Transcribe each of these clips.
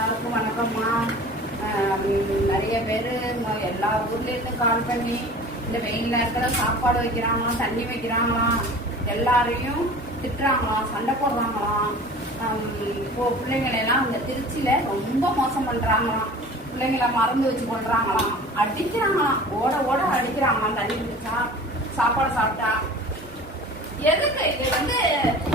எல்லாருக்கும் வணக்கம்மா. நிறைய பேர் எல்லா ஊர்லேருந்து கால் பண்ணி இந்த வெயில் நேரத்தில் சாப்பாடு வைக்கிறாங்களாம் தண்ணி வைக்கிறாங்களாம் எல்லாரையும் திட்டுறாங்களாம் சண்டை போடுறாங்களாம் இப்போ பிள்ளைங்களெல்லாம் இந்த திருச்சியில் ரொம்ப மோசம் பண்ணுறாங்களாம் பிள்ளைங்கள மறந்து வச்சு கொள்றாங்களாம். அடிக்கிறாங்களாம். ஓட ஓட அடிக்கிறாங்களாம். தண்ணி குடிச்சா சாப்பாடு சாப்பிட்டா. எதுக்கு? இது வந்து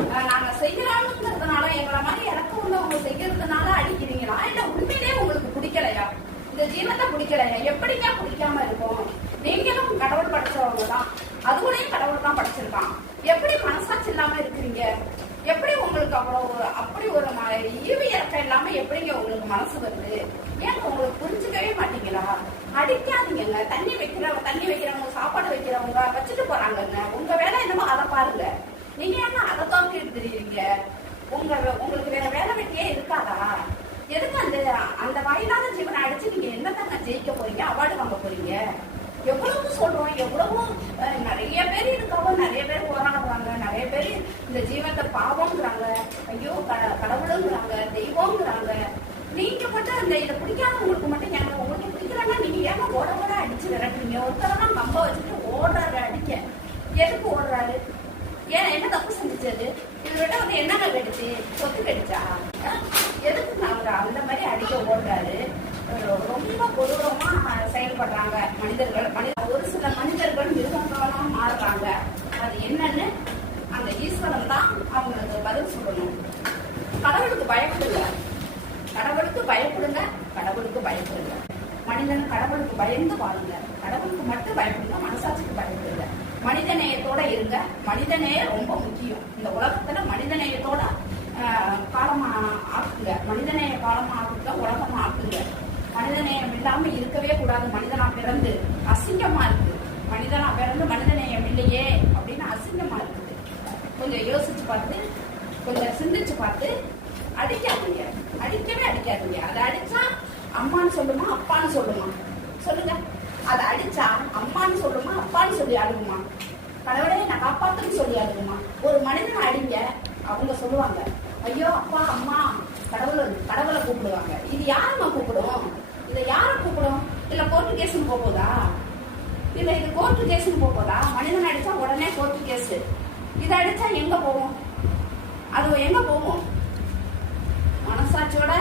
நாங்க செய்யலாம்ங்கிறதுனால எங்களை மாதிரி இறக்க உள்ளவங்க செய்யறதுனால அடிக்கிறீங்களா? இல்ல உண்மையிலேயே உங்களுக்கு பிடிக்கலையா? இந்த ஜீவத்தை பிடிக்கலையா? எப்படிங்க பிடிக்காம இருக்கும்? நீங்களும் கடவுள் படைச்சவங்க தான். அதுகளையும் கடவுள் தான் படைச்சிருக்கான். எப்படி மனசாட்சி இல்லாம இருக்கிறீங்க? எப்படி உங்களுக்கு அவ்வளவு அப்படி ஒரு ம- ஈவு இறக்கம் இல்லாம எப்படிங்க உங்களுக்கு மனசு வருது? ஏன் உங்களுக்கு புரிஞ்சுக்கவே மாட்டீங்களா? அடிக்காதீங்கங்க. தண்ணி வைக்கிறவங்க தண்ணி வைக்கிறவங்க சாப்பாடு வைக்கிறவங்க வச்சுட்டு போறாங்கங்க. உங்க வேலை என்னமோ அதை பாருங்க. நீங்க என்ன அதை தோக்கி எடுத்துறீங்க உங்க உங்களுக்கு வேற வேலை வெட்டியே இருக்காதா? எதுக்கு அந்த அந்த வாயிலாத ஜீவனை அடிச்சு நீங்க என்னத்தாங்க ஜெயிக்க போறீங்க? அவார்டு வாங்க போறீங்க? எவ்வளவு சொல்றோம். எவ்வளவு நிறைய பேர் இதுக்காக நிறைய பேர் போராடுறாங்க. நிறைய பேர் இந்த ஜீவத்தை பாவம்ங்கிறாங்க. ஐயோ க- கடவுளுங்கிறாங்க தெய்வம்ங்கிறாங்க. நீங்க மட்டும் அந்த இதை பிடிக்காதவங்களுக்கு மட்டும் ஏங்க உங்களுக்கு பிடிக்கலன்னா நீங்க ஏமா ஓட ஓட அடிச்சு விரட்டுறீங்க ஒருத்தர் நம்ப வச்சுட்டு ஓடுறாரு அடிக்க எதுக்கு ஓடுறாரு ஏன் என்ன தப்பு செஞ்சுச்சு இது விட வந்து என்னங்க கெடுச்சு சொத்து கெடுச்சா எதுக்கு அவர் அந்த மாதிரி அடிக்க ஓடுறாரு ரொம்ப கொடூரமா செயல்படுறாங்க மனிதர்கள் மனித ஒரு சில மனிதர்கள் மிருகங்களாக மாறுறாங்க அது என்னன்னு அந்த ஈஸ்வரன் தான் அவங்களுக்கு பதில் சொல்லணும் கடவுளுக்கு பயப்படுங்க கடவுளுக்கு பயப்படுங்க கடவுளுக்கு பயப்படுங்க மனிதன் கடவுளுக்கு பயந்து வாழுங்க கடவுளுக்கு மட்டும் பயப்படுங்க மனசாட்சிக்கு பயப்படுங்க மனிதநேயத்தோட இருங்க. மனிதநேயம் ரொம்ப முக்கியம். இந்த உலகத்துல மனிதநேயத்தோட ஆஹ், காலமா ஆக்குங்க. மனிதநேய காலமா ஆக்குங்க உலகமா ஆக்குங்க. மனிதநேயம் இல்லாம இருக்கவே கூடாது. மனிதனா பிறந்து அசிங்கமா இருக்கு. மனிதனா பிறந்து மனிதநேயம் இல்லையே அப்படின்னு அசிங்கமா இருக்குது. கொஞ்சம் யோசிச்சு பார்த்து கொஞ்சம் சிந்திச்சு பார்த்து அடிக்காதீங்க. அடிக்கவே அடிக்காதீங்க. அதை அடிச்சா அம்மான்னு சொல்லுமா அப்பான்னு சொல்லுமா? சொல்லுங்க. அதை அடிச்சா அம்மான்னு சொல்லுமா அப்பான்னு சொல்லி அழுகுமா? கடவுளே நான் காப்பாத்துன்னு சொல்லி அழுகுமா? ஒரு மனிதனை அடிங்க அவங்க சொல்லுவாங்க. ஐயோ அப்பா அம்மா கடவுள் கடவுளை கூப்பிடுவாங்க. இது யாருமா கூப்பிடும்? இதை யாரை கூப்பிடும்? இல்ல கோர்ட்டு கேஸ்னு போகுதா? இல்ல இது கோர்ட்டு கேஸ்னு போகுதா? மனிதன் அடிச்சா உடனே கோர்ட்டு கேஸ் இதை அடிச்சா எங்க போவோம் அது எங்க போவோம் மனசாட்சியோட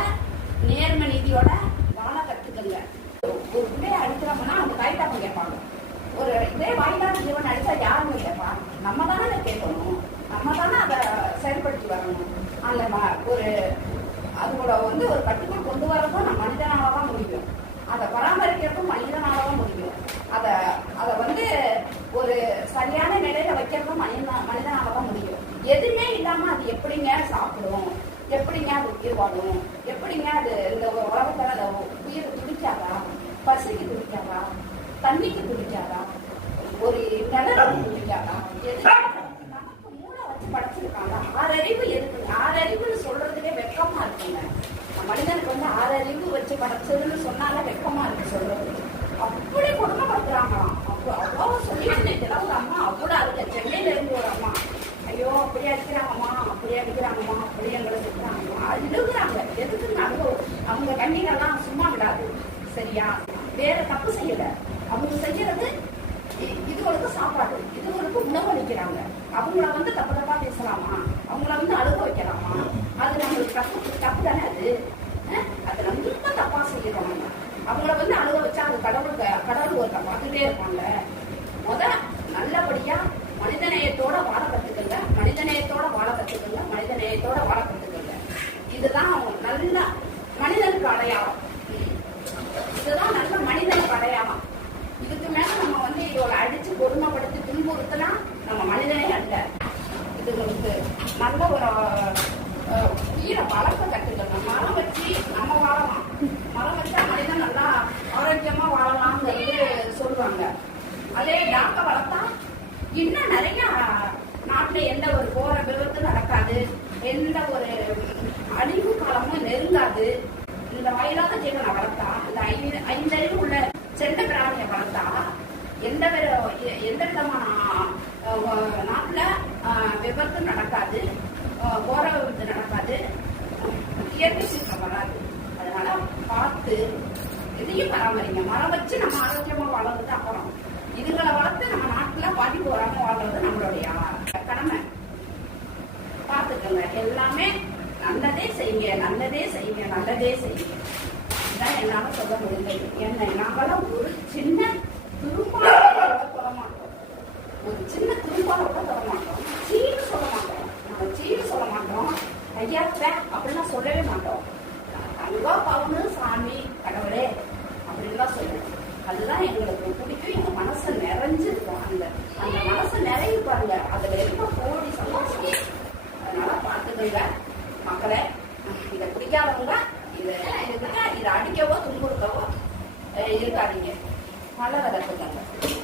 நேர்ம நீதியோட வாழ ஒரு பிள்ளைய அடிக்கிறோம்னா அவங்க கைட்டாப்ப கேட்பாங்க. ஒரு இதே வாயிலாத ஜீவன் அடித்தா யாருங்க கேட்பா? நம்ம தானே அதை கேட்கணும். நம்ம தானே அதை செயல்படுத்தி வரணும். அந்த ம- ஒரு அதோட வந்து ஒரு கட்டுக்குள் கொண்டு வரதும் நம்ம மனிதனால தான் முடியும். அதை பராமரிக்கிறதும் மனிதனால தான் முடியும். அதை அதை வந்து ஒரு சரியான நிலையில வைக்கிறதும் மனித மனிதனால தான் முடியும். எதுவுமே இல்லாமல் அது எப்படிங்க சாப்பிடும்? எப்படிங்க அது உயிர் வாழும்? எப்படிங்க அது இந்த உலகத்துல அந்த உயிர் துடிக்காதா பசிக்கு துடிக்காதா தண்ணிக்கு துடிக்காதா ஒரு நிழலுக்கு துடிக்காதா நமக்கு மூளை வச்சு படைச்சிருக்காங்க? ஆறு அறிவு இருக்குங்க ஆறு அறிவுன்னு சொல்றதுக்கே வெக்கமா இருக்குங்க. மனிதனுக்கு வந்து ஆறு அறிவு வச்சு படைச்சதுன்னு சொன்னாலே வெக்கமா இருக்கு சொல்றது. அப்படி கொடுமைப்படுத்துறாங்களாம். அப்போ அவ்வளோ சொல்லி நினைக்கிறோம் ஒரு அம்மா அவ்வளோ அழுக சென்னையில இருந்து ஒரு அம்மா ஐயோ அப்படி அடிக்கிறாங்கம்மா அப்படியே அடிக்கிறாங்கம்மா அப்படி எங்களை திட்டுறாங்கம்மா அழுகுறாங்க எதுக்கு அவங்க கண்ணிகள்லாம் சும்மா விடாது. சரியா? வேற தப்பு செய்யல. அவங்க செய்யறது இதுகளுக்கு சாப்பாடு. இதுகளுக்கு உணவு அளிக்கிறாங்க. அவங்கள வந்து தப்பு தப்பா பேசலாமா? அவங்கள வந்து அழுக வைக்கலாமா? அது நம்மளுக்கு தப்பு தப்பு தானே அது? அஹ்? அது ரொம்ப தப்பா செய்யறோம் அவங்கள வந்து அழுக வச்சா அது கடவுளுக்கு கடவுள் ஒரு பார்த்துட்டே இருப்பாங்க முத நல்லபடியா மனிதநேயத்தோட வாழ கத்துக்கங்க மனிதநேயத்தோட வாழ கத்துக்கங்க மனிதநேயத்தோட வாழ கத்துக்கங்க இதுதான் அவங்க நல்ல மனிதனுக்கு அடையாளம். இதுதான் நல்ல மனிதனுக்கு அடையாளம். இதுக்கு மேல நம்ம வந்து இவளை அடிச்சு கொடுமைப்படுத்தி துன்புறுத்தினா நம்ம மனிதனே அல்ல. இது உங்களுக்கு நல்ல ஒரு அஹ், உயிரை வளர்க்க கத்துக்கங்க மரம் வச்சு நம்ம வாழலாம் மரம் வச்சா மனிதன் நல்லா ஆரோக்கியமா வாழலாம்ங்கிறது சொல்லுவாங்க அதே டாக்க வளர்த்தா இன்னும் நிறைய நாட்டுல எந்த ஒரு போற விபத்து நடக்காது எந்த ஒரு அழிவு காலமும் நெருங்காது. இந்த வயலாத ஜீவனை வளர்த்தா இந்த ஐந்து ஐந்தறிவு உள்ள செந்த பிராணியை வளர்த்தா எந்த வித எந்த விதமான நாட்டுல விபத்து நடக்காது அஹ், போற விபத்து நடக்காது. இயற்கை வராது. அதனால பார்த்து இதையும் பராமரிங்க. மரம் வச்சு நம்ம ஆரோக்கியமா வளர்ந்துட்டு அப்புறம் இதுங்களை வளர்த்து நம்ம நாட்டுல பாதி போறாம வாழ்றது நம்மளுடைய கடமை. பார்த்துக்கோங்க எல்லாமே நல்லதே செய்யுங்க நல்லதே செய்யுங்க நல்லதே செய்யுங்க. இதான் என்னால சொல்ல முடிந்தது. என்ன நாங்களாம் ஒரு சின்ன துரும்பாக சொல்ல மாட்டோம் ஒரு சின்ன துரும்பாக கூட சொல்ல மாட்டோம் சீனு சொல்ல மாட்டோம். நம்ம சீனு சொல்ல மாட்டோம். ஐயா அப்படின்னா சொல்லவே மாட்டோம். தங்கா பவுனு சாமி கடவுளே அப்படின்லாம் சொல்லுவோம் அதுதான் எங்களுக்கு பிடிக்கும் எங்க மனசு நிறைஞ்சிருக்கும் அந்த அந்த மனசு நிறைய பாருங்க அதுல ரொம்ப கோடி சந்தோஷம் அதனால பார்த்துக்கோங்க மக்களே இதை பிடிக்காதவங்க இதை இதுக்கிட்ட இதை அடிக்கவோ துன்புறுத்தவோ இருக்காதீங்க. நல்லதை விதத்துக்காங்க